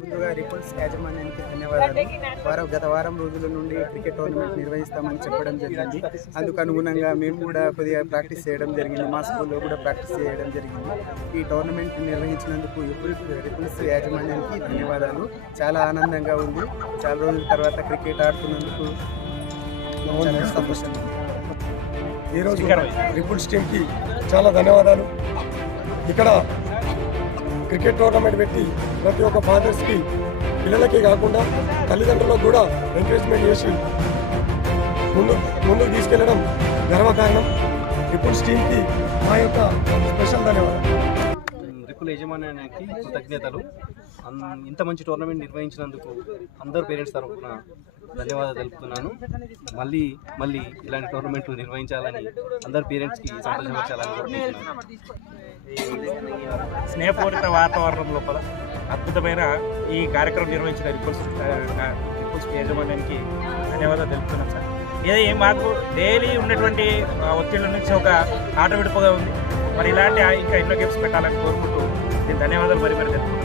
ముందుగా రిపుల్స్ యాజమాన్యానికి ధన్యవాదాలు. గత వారం రోజుల నుండి క్రికెట్ టోర్నమెంట్ నిర్వహిస్తామని చెప్పడం జరిగింది. అందుకు అనుగుణంగా మేము కూడా కొద్దిగా ప్రాక్టీస్ చేయడం జరిగింది. మా స్కూల్లో కూడా ప్రాక్టీస్ చేయడం జరిగింది. ఈ టోర్నమెంట్ నిర్వహించినందుకు రిపుల్స్ యాజమాన్యానికి ధన్యవాదాలు. చాలా ఆనందంగా ఉంది. చాలా రోజుల తర్వాత క్రికెట్ ఆడుతున్నందుకు చాలా సంతోషంగా ఉంది. ఈరోజు రిపుల్స్ టీంకి చాలా ధన్యవాదాలు. ఇక్కడ క్రికెట్ టోర్నమెంట్ పెట్టి ప్రతి ఒక్క ఫాదర్స్కి పిల్లలకే కాకుండా తల్లిదండ్రులకు కూడా ఎంకరేజ్మెంట్ చేసి ముందుకు తీసుకెళ్లడం గర్వకారణం. రిపుల్స్ టీంకి మా యొక్క స్పెషల్ ధన్యవాదాలు. రిపుల్ యజమాన్యానికి కృతజ్ఞతలు. ఇంత మంచి టోర్నమెంట్ నిర్వహించినందుకు అందరు పేరెంట్స్ తరఫున ధన్యవాదాలు తెలుపుతున్నాను. మళ్ళీ ఇలాంటి టోర్నమెంట్లు నిర్వహించాలని అందరు పేరెంట్స్కి సంతోషపరచాలని కోరుకుంటున్నాను. స్నేహపూరిత వాతావరణం లోపల అద్భుతమైన ఈ కార్యక్రమం నిర్వహించిన రిపుల్స్ యాజమాన్యానికి ధన్యవాదాలు తెలుపుతున్నాం సార్. ఇది మాకు డైలీ ఉన్నటువంటి ఒత్తిళ్ళ నుంచి ఒక ఆట విడిపోగా ఉంది. మరి ఇలాంటి ఇంకా ఎన్నో గేమ్స్ పెట్టాలని కోరుకుంటూ నేను ధన్యవాదాలు మరి తెలుపుతున్నాను.